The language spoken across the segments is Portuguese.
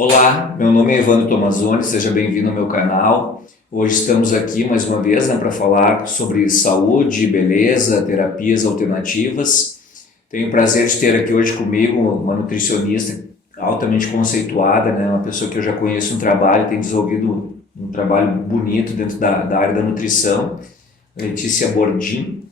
Olá, meu nome é Evandro Tomazoni, seja bem-vindo ao meu canal. Hoje estamos aqui mais uma vez, para falar sobre saúde, beleza, terapias alternativas. Tenho o prazer de ter aqui hoje comigo uma nutricionista altamente conceituada, uma pessoa que eu já conheço no trabalho, tem desenvolvido um trabalho bonito dentro da área da nutrição, Letícia Bordim.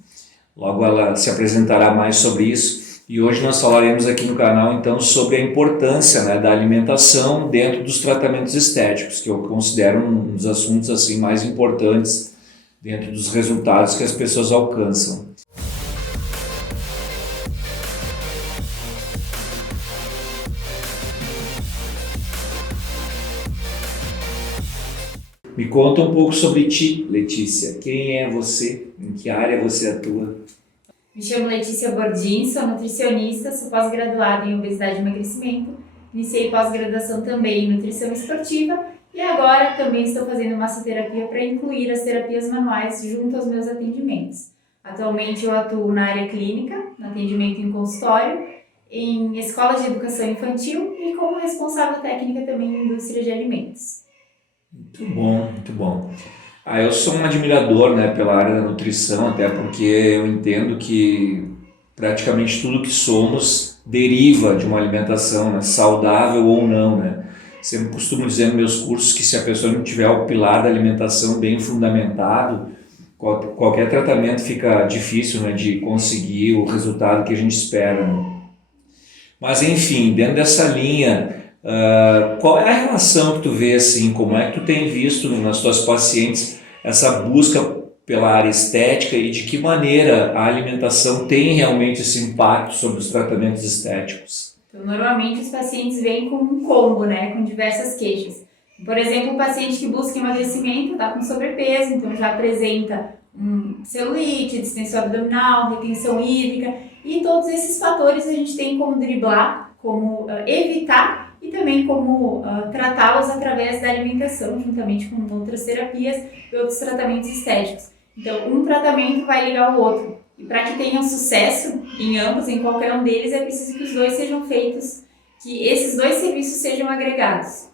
Logo ela se apresentará mais sobre isso. E hoje nós falaremos aqui no canal então sobre a importância da alimentação dentro dos tratamentos estéticos, que eu considero um dos assuntos assim mais importantes dentro dos resultados que as pessoas alcançam. Me conta um pouco sobre ti, Letícia. Quem é você? Em que área você atua? Me chamo Letícia Bordim, sou nutricionista, sou pós-graduada em obesidade e emagrecimento, iniciei pós-graduação também em nutrição esportiva e agora também estou fazendo massoterapia para incluir as terapias manuais junto aos meus atendimentos. Atualmente eu atuo na área clínica, no atendimento em consultório, em escolas de educação infantil e como responsável técnica também em indústria de alimentos. Muito bom, muito bom. Eu sou um admirador, pela área da nutrição, até porque eu entendo que praticamente tudo que somos deriva de uma alimentação, saudável ou não, Sempre costumo dizer nos meus cursos que se a pessoa não tiver o pilar da alimentação bem fundamentado, qualquer tratamento fica difícil, de conseguir o resultado que a gente espera, Mas enfim, dentro dessa linha, qual é a relação que tu vê assim, como é que tu tem visto nas tuas pacientes essa busca pela área estética e de que maneira a alimentação tem realmente esse impacto sobre os tratamentos estéticos? Então, normalmente os pacientes vêm com um combo, com diversas queixas. Por exemplo, um paciente que busca emagrecimento está com sobrepeso, então já apresenta celulite, distensão abdominal, retenção hídrica, e todos esses fatores a gente tem como driblar, como evitar e também como tratá-los através da alimentação, juntamente com outras terapias e outros tratamentos estéticos. Então, um tratamento vai ligar o outro. E para que tenham sucesso em ambos, em qualquer um deles, é preciso que os dois sejam feitos, que esses dois serviços sejam agregados.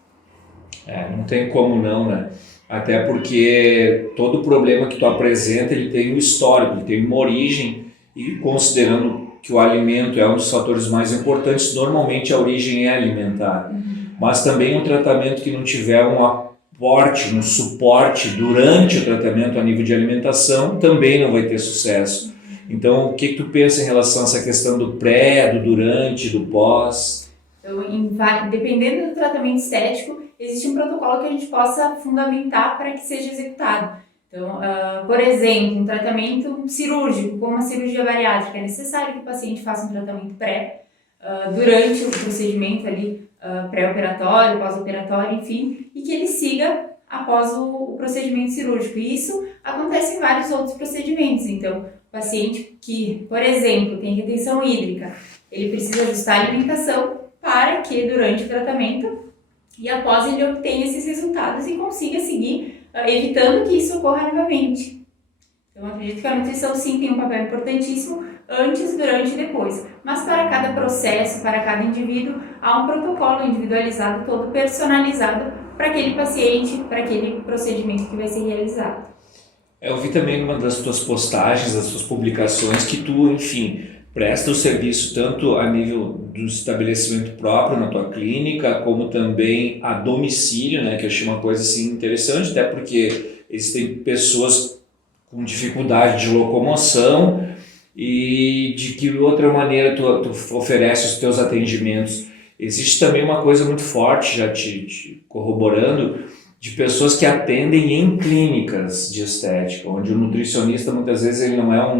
Não tem como não, Até porque todo problema que tu apresenta, ele tem um histórico, ele tem uma origem, e considerando que o alimento é um dos fatores mais importantes, normalmente a origem é alimentar. Mas também um tratamento que não tiver um aporte, um suporte durante o tratamento a nível de alimentação, também não vai ter sucesso. Então, o que tu pensa em relação a essa questão do pré, do durante, do pós? Então, dependendo do tratamento estético, existe um protocolo que a gente possa fundamentar para que seja executado. Então, por exemplo, um tratamento cirúrgico, como uma cirurgia bariátrica, é necessário que o paciente faça um tratamento pré, durante o procedimento ali, pré-operatório, pós-operatório, enfim, e que ele siga após o procedimento cirúrgico. E isso acontece em vários outros procedimentos. Então, o paciente que, por exemplo, tem retenção hídrica, ele precisa ajustar a alimentação para que durante o tratamento e após ele obtenha esses resultados e consiga seguir evitando que isso ocorra novamente. Então, acredito que a nutrição sim tem um papel importantíssimo antes, durante e depois. Mas para cada processo, para cada indivíduo, há um protocolo individualizado, todo personalizado para aquele paciente, para aquele procedimento que vai ser realizado. Eu vi também numa das tuas postagens, das tuas publicações, que tu, enfim, presta o serviço tanto a nível do estabelecimento próprio na tua clínica, como também a domicílio, que eu achei uma coisa assim interessante, até porque existem pessoas com dificuldade de locomoção e de que outra maneira tu oferece os teus atendimentos. Existe também uma coisa muito forte, já te corroborando, de pessoas que atendem em clínicas de estética, onde o nutricionista muitas vezes ele não é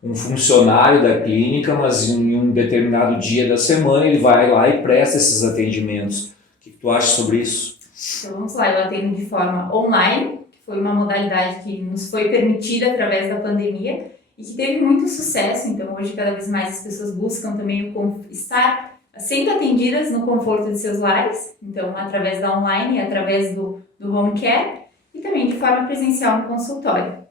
um funcionário da clínica, mas em um determinado dia da semana ele vai lá e presta esses atendimentos. O que tu acha sobre isso? Então vamos lá, eu atendo de forma online, que foi uma modalidade que nos foi permitida através da pandemia e que teve muito sucesso. Então hoje cada vez mais as pessoas buscam também estar sendo atendidas no conforto de seus lares, então através da online, através do home care e também de forma presencial no consultório.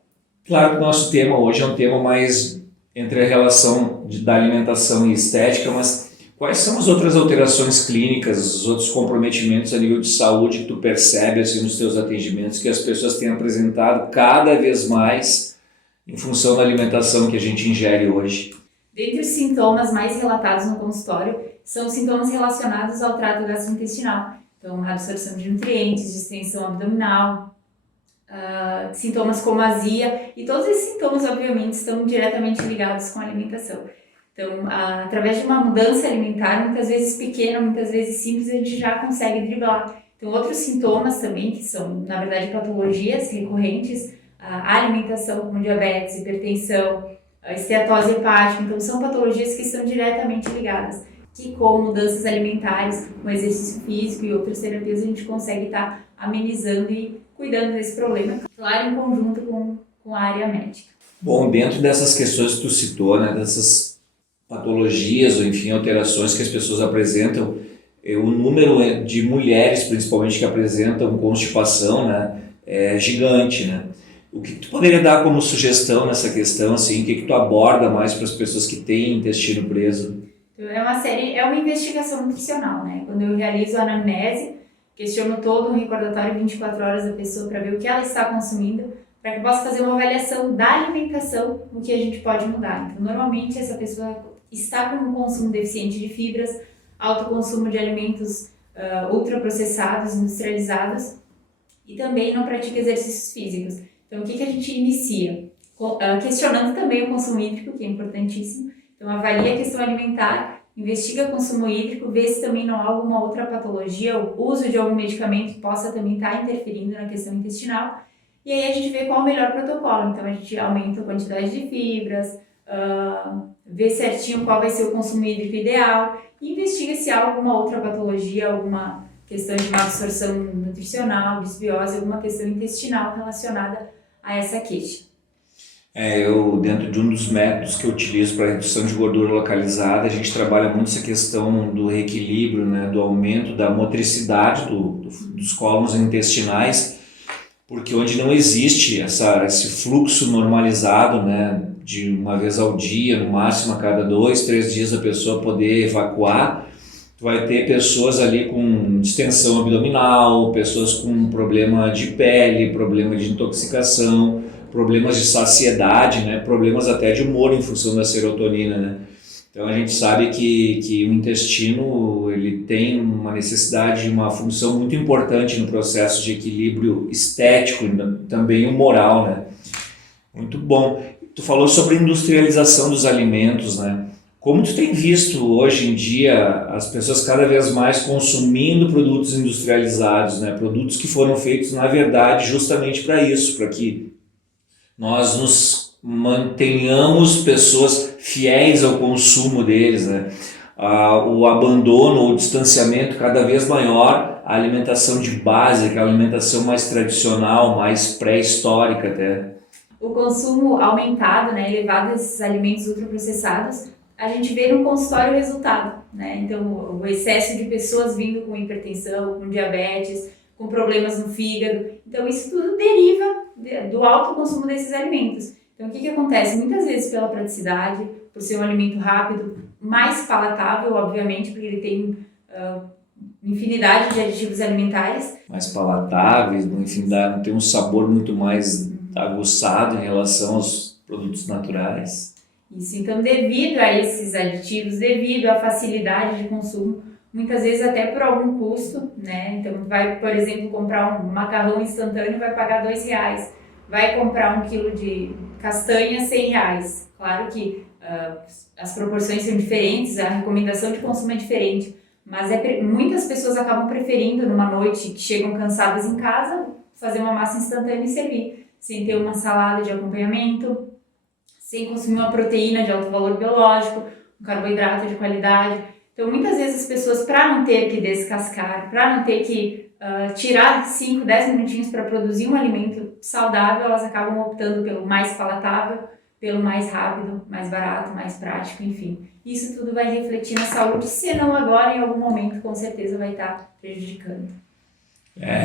Claro que o nosso tema hoje é um tema mais entre a relação da alimentação e estética, mas Quais são as outras alterações clínicas, os outros comprometimentos a nível de saúde que tu percebe assim, nos teus atendimentos que as pessoas têm apresentado cada vez mais em função da alimentação que a gente ingere hoje? Dentre os sintomas mais relatados no consultório, são sintomas relacionados ao trato gastrointestinal. Então, absorção de nutrientes, distensão abdominal, sintomas como azia, e todos esses sintomas, obviamente, estão diretamente ligados com a alimentação. Então, através de uma mudança alimentar, muitas vezes pequena, muitas vezes simples, a gente já consegue driblar. Então, outros sintomas também, que são, na verdade, patologias recorrentes, a alimentação, como diabetes, hipertensão, a esteatose hepática, então são patologias que estão diretamente ligadas, que com mudanças alimentares, com exercício físico e outras terapias, a gente consegue estar amenizando e cuidando desse problema, claro, em conjunto com a área médica. Bom, dentro dessas questões que tu citou, né, dessas patologias ou enfim alterações que as pessoas apresentam, o número de mulheres principalmente que apresentam constipação, né, é gigante, né? O que tu poderia dar como sugestão nessa questão, assim, o que tu aborda mais para as pessoas que têm intestino preso? É uma investigação nutricional, né? Quando eu realizo a anamnese, questiono todo um recordatório 24 horas da pessoa para ver o que ela está consumindo, para que eu possa fazer uma avaliação da alimentação, o que a gente pode mudar. Então, normalmente, essa pessoa está com um consumo deficiente de fibras, alto consumo de alimentos ultraprocessados, industrializados, e também não pratica exercícios físicos. Então, o que a gente inicia? Questionando também o consumo hídrico, que é importantíssimo. Então, avalia a questão alimentar, investiga o consumo hídrico, vê se também não há alguma outra patologia, o uso de algum medicamento que possa também estar interferindo na questão intestinal. E aí a gente vê qual é o melhor protocolo. Então, a gente aumenta a quantidade de fibras, vê certinho qual vai ser o consumo hídrico ideal e investiga se há alguma outra patologia, alguma questão de má absorção nutricional, desbiose, alguma questão intestinal relacionada a essa queixa. Eu, dentro de um dos métodos que eu utilizo para redução de gordura localizada, a gente trabalha muito essa questão do reequilíbrio, né, do aumento da motricidade dos cólons intestinais, porque onde não existe esse fluxo normalizado, né, de uma vez ao dia, no máximo a cada 2, 3 dias a pessoa poder evacuar, tu vai ter pessoas ali com distensão abdominal, pessoas com problema de pele, problema de intoxicação, problemas de saciedade, né? Problemas até de humor em função da serotonina, né? Então a gente sabe que o intestino ele tem uma necessidade, uma função muito importante no processo de equilíbrio estético e também o moral, né? Muito bom. Tu falou sobre industrialização dos alimentos, né? Como tu tem visto hoje em dia as pessoas cada vez mais consumindo produtos industrializados, né? Produtos que foram feitos na verdade justamente para isso, para que nós nos mantenhamos pessoas fiéis ao consumo deles, né? O abandono ou distanciamento cada vez maior, a alimentação de base, que é a alimentação mais tradicional, mais pré-histórica até. O consumo aumentado, né, elevado desses alimentos ultraprocessados, a gente vê no consultório o resultado, né? Então, o excesso de pessoas vindo com hipertensão, com diabetes, com problemas no fígado. Então, isso tudo deriva do alto consumo desses alimentos. Então, o que acontece? Muitas vezes pela praticidade, por ser um alimento rápido, mais palatável, obviamente, porque ele tem infinidade de aditivos alimentares. Mais palatáveis, enfim, tem um sabor muito mais aguçado em relação aos produtos naturais. Isso, então, devido a esses aditivos, devido à facilidade de consumo, muitas vezes até por algum custo, né? Então, vai, por exemplo, comprar um macarrão instantâneo, vai pagar R$2. Vai comprar 1 quilo de castanha, R$100. Claro que as proporções são diferentes, a recomendação de consumo é diferente, mas muitas pessoas acabam preferindo, numa noite que chegam cansadas em casa, fazer uma massa instantânea e servir, sem ter uma salada de acompanhamento, sem consumir uma proteína de alto valor biológico, um carboidrato de qualidade. Então, muitas vezes as pessoas, para não ter que descascar, para não ter que tirar 5, 10 minutinhos para produzir um alimento saudável, elas acabam optando pelo mais palatável, pelo mais rápido, mais barato, mais prático, enfim. Isso tudo vai refletir na saúde, se não agora, em algum momento, com certeza vai estar prejudicando.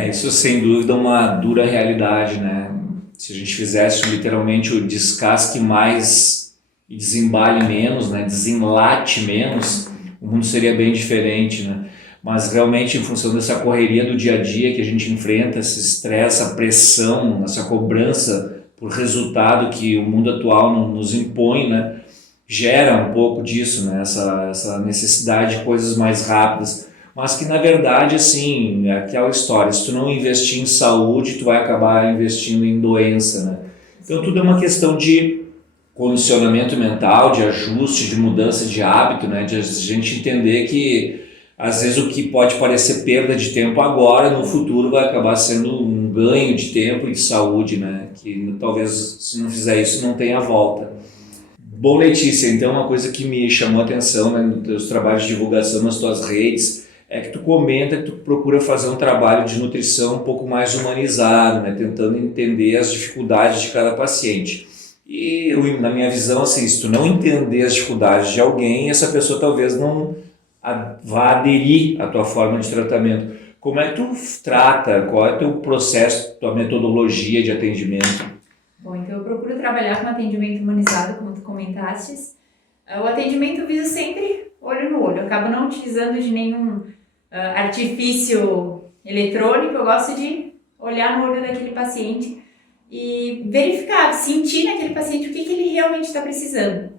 Isso sem dúvida é uma dura realidade, né? Se a gente fizesse literalmente o descasque mais e desembale menos, né? Desenlate menos, o mundo seria bem diferente, né? Mas realmente em função dessa correria do dia a dia que a gente enfrenta, esse estresse, essa pressão, essa cobrança por resultado que o mundo atual nos impõe, né? Gera um pouco disso, né? Essa necessidade de coisas mais rápidas, mas que na verdade, assim, é aquela história, se tu não investir em saúde, tu vai acabar investindo em doença, né? Então tudo é uma questão de condicionamento mental, de ajuste, de mudança de hábito, né? De a gente entender que às vezes o que pode parecer perda de tempo agora, no futuro vai acabar sendo um ganho de tempo e de saúde, né? Que talvez se não fizer isso não tenha volta. Bom, Letícia, então uma coisa que me chamou a atenção, né, nos teus trabalhos de divulgação nas tuas redes é que tu comenta que tu procura fazer um trabalho de nutrição um pouco mais humanizado, né, tentando entender as dificuldades de cada paciente. E na minha visão, assim, se tu não entender as dificuldades de alguém, essa pessoa talvez não vá aderir à tua forma de tratamento. Como é que tu trata? Qual é o teu processo, tua metodologia de atendimento? Bom, então eu procuro trabalhar com atendimento humanizado, como tu comentastes. O atendimento visa sempre olho no olho. Eu acabo não utilizando de nenhum artifício eletrônico. Eu gosto de olhar no olho daquele paciente e verificar, sentir naquele paciente o que ele realmente está precisando.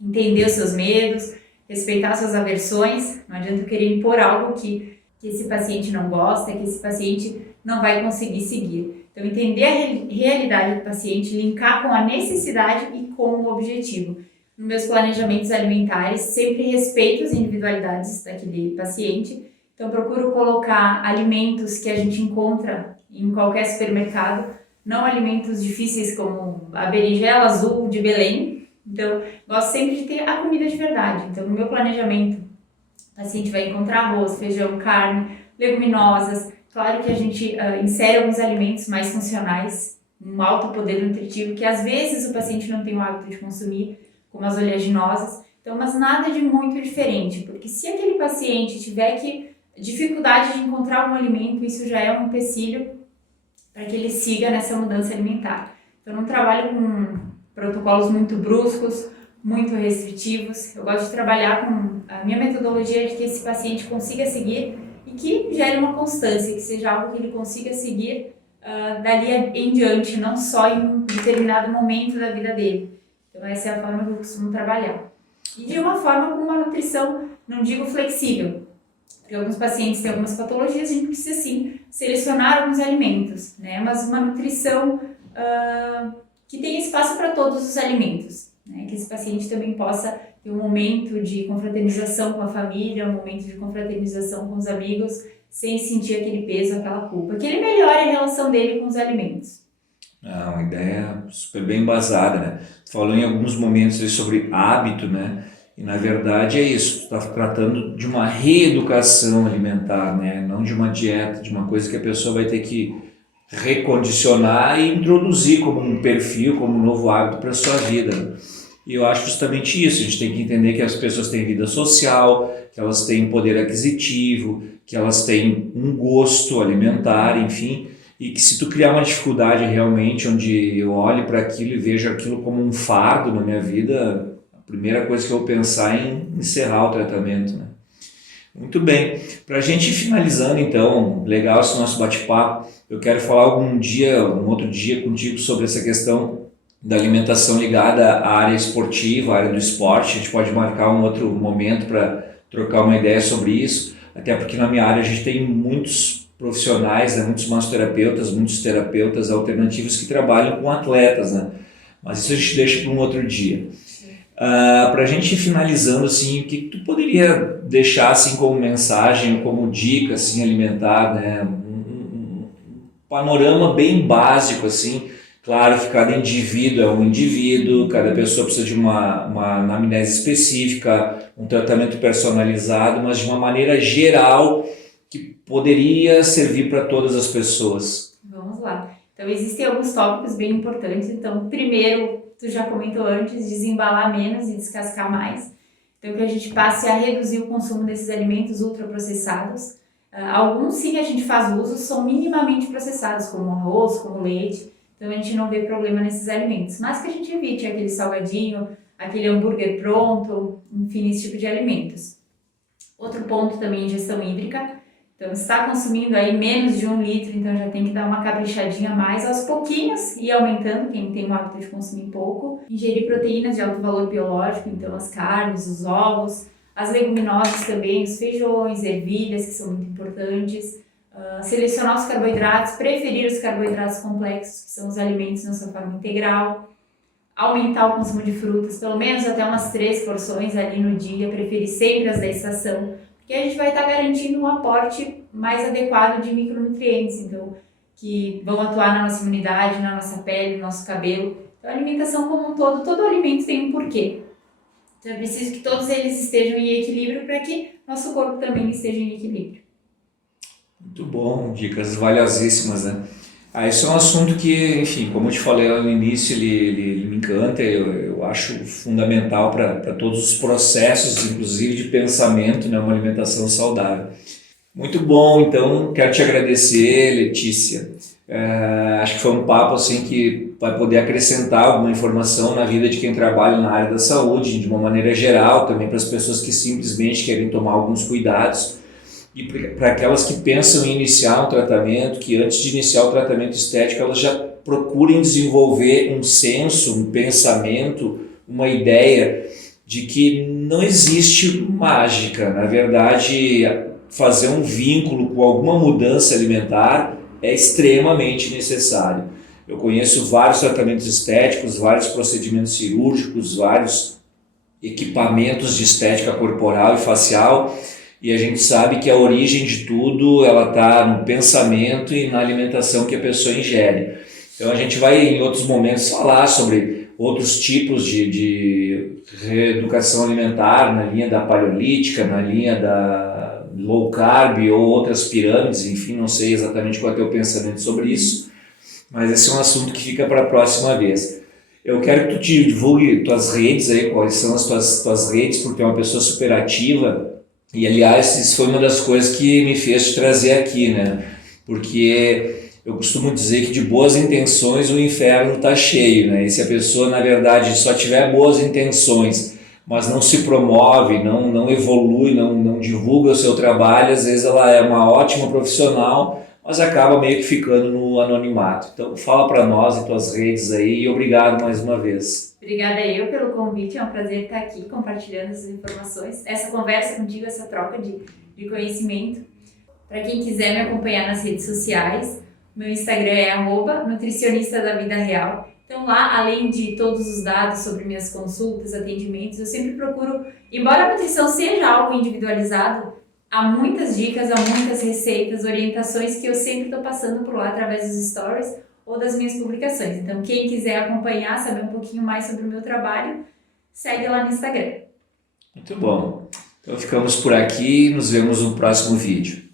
Entender os seus medos, respeitar suas aversões. Não adianta eu querer impor algo que esse paciente não gosta, que esse paciente não vai conseguir seguir. Então, entender a realidade do paciente, linkar com a necessidade e com o objetivo. Nos meus planejamentos alimentares, sempre respeito as individualidades daquele paciente. Então, procuro colocar alimentos que a gente encontra em qualquer supermercado, não alimentos difíceis como a berinjela azul de Belém. Então, gosto sempre de ter a comida de verdade. Então, no meu planejamento, o paciente vai encontrar arroz, feijão, carne, leguminosas. Claro que a gente insere alguns alimentos mais funcionais, um alto poder nutritivo, que às vezes o paciente não tem o hábito de consumir, como as oleaginosas. Então, mas nada de muito diferente, porque se aquele paciente tiver dificuldade de encontrar um alimento, isso já é um empecilho para que ele siga nessa mudança alimentar. Então, eu não trabalho com protocolos muito bruscos, muito restritivos. Eu gosto de trabalhar com a minha metodologia de que esse paciente consiga seguir e que gere uma constância, que seja algo que ele consiga seguir dali em diante, não só em um determinado momento da vida dele. Então essa é a forma que eu costumo trabalhar. E de uma forma com uma nutrição, não digo flexível, porque alguns pacientes têm algumas patologias, a gente precisa sim selecionar alguns alimentos, né? Mas uma nutrição que tenha espaço para todos os alimentos, né? Que esse paciente também possa ter um momento de confraternização com a família, um momento de confraternização com os amigos, sem sentir aquele peso, aquela culpa. Que ele melhore a relação dele com os alimentos. Uma ideia super bem embasada, né? Tu falou em alguns momentos sobre hábito, né? E na verdade é isso, tu está tratando de uma reeducação alimentar, né? Não de uma dieta, de uma coisa que a pessoa vai ter que recondicionar e introduzir como um perfil, como um novo hábito para a sua vida. E eu acho justamente isso, a gente tem que entender que as pessoas têm vida social, que elas têm poder aquisitivo, que elas têm um gosto alimentar, enfim, e que se tu criar uma dificuldade realmente, onde eu olhe para aquilo e vejo aquilo como um fardo na minha vida, a primeira coisa que eu vou pensar é em encerrar o tratamento, né? Muito bem, para a gente ir finalizando então, legal esse nosso bate-papo, eu quero falar um outro dia contigo sobre essa questão da alimentação ligada à área esportiva, à área do esporte. A gente pode marcar um outro momento para trocar uma ideia sobre isso, até porque na minha área a gente tem muitos profissionais, né, muitos massoterapeutas, muitos terapeutas alternativos que trabalham com atletas, né? Mas isso a gente deixa para um outro dia. Para a gente ir finalizando, assim, o que tu poderia deixar assim, como mensagem, como dica assim, alimentar, né? Um panorama bem básico, assim. Claro que cada indivíduo é um indivíduo, cada pessoa precisa de uma anamnese específica, um tratamento personalizado, mas de uma maneira geral que poderia servir para todas as pessoas. Vamos lá. Então, existem alguns tópicos bem importantes. Então, primeiro, tu já comentou antes, desembalar menos e descascar mais. Então, que a gente passe a reduzir o consumo desses alimentos ultraprocessados. Alguns, sim, a gente faz uso, são minimamente processados, como arroz, como leite. Então, a gente não vê problema nesses alimentos. Mas que a gente evite aquele salgadinho, aquele hambúrguer pronto, enfim, esse tipo de alimentos. Outro ponto também, ingestão hídrica. Então, está consumindo aí menos de 1 litro, então já tem que dar uma caprichadinha a mais aos pouquinhos e aumentando, quem tem o hábito de consumir pouco. Ingerir proteínas de alto valor biológico, então as carnes, os ovos, as leguminosas também, os feijões, ervilhas, que são muito importantes. Selecionar os carboidratos, preferir os carboidratos complexos, que são os alimentos na sua forma integral. Aumentar o consumo de frutas, pelo menos até umas 3 porções ali no dia, preferir sempre as da estação, porque a gente vai estar garantindo um aporte mais adequado de micronutrientes, então, que vão atuar na nossa imunidade, na nossa pele, no nosso cabelo. Então, a alimentação como um todo alimento tem um porquê. Então, é preciso que todos eles estejam em equilíbrio para que nosso corpo também esteja em equilíbrio. Muito bom, dicas valiosíssimas, né? Esse é um assunto que, enfim, como eu te falei lá no início, ele me encanta, eu acho fundamental para todos os processos, inclusive de pensamento, né, uma alimentação saudável. Muito bom, então quero te agradecer, Letícia. Acho que foi um papo assim que vai poder acrescentar alguma informação na vida de quem trabalha na área da saúde, de uma maneira geral, também para as pessoas que simplesmente querem tomar alguns cuidados. E para aquelas que pensam em iniciar um tratamento, que antes de iniciar o tratamento estético, elas já procurem desenvolver um senso, um pensamento, uma ideia de que não existe mágica. Na verdade, fazer um vínculo com alguma mudança alimentar é extremamente necessário. Eu conheço vários tratamentos estéticos, vários procedimentos cirúrgicos, vários equipamentos de estética corporal e facial, e a gente sabe que a origem de tudo ela está no pensamento e na alimentação que a pessoa ingere. Então a gente vai em outros momentos falar sobre outros tipos de reeducação alimentar na linha da paleolítica, na linha da low carb ou outras pirâmides, enfim, não sei exatamente qual é o teu pensamento sobre isso, mas esse é um assunto que fica para a próxima vez. Eu quero que tu te divulgue tuas redes aí, quais são as tuas redes, porque é uma pessoa super ativa. E, aliás, isso foi uma das coisas que me fez te trazer aqui, né? Porque eu costumo dizer que de boas intenções o inferno está cheio, né? E se a pessoa, na verdade, só tiver boas intenções, mas não se promove, não evolui, não divulga o seu trabalho, às vezes ela é uma ótima profissional, mas acaba meio que ficando no anonimato. Então, fala para nós em tuas redes aí e obrigado mais uma vez. Obrigada eu pelo convite, é um prazer estar aqui compartilhando essas informações, essa conversa contigo, essa troca de conhecimento. Para quem quiser me acompanhar nas redes sociais, meu Instagram é @nutricionista da vida real. Então lá, além de todos os dados sobre minhas consultas, atendimentos, eu sempre procuro, embora a nutrição seja algo individualizado, há muitas dicas, há muitas receitas, orientações que eu sempre estou passando por lá através dos stories ou das minhas publicações. Então, quem quiser acompanhar, saber um pouquinho mais sobre o meu trabalho, segue lá no Instagram. Muito bom. Então, ficamos por aqui e nos vemos no próximo vídeo.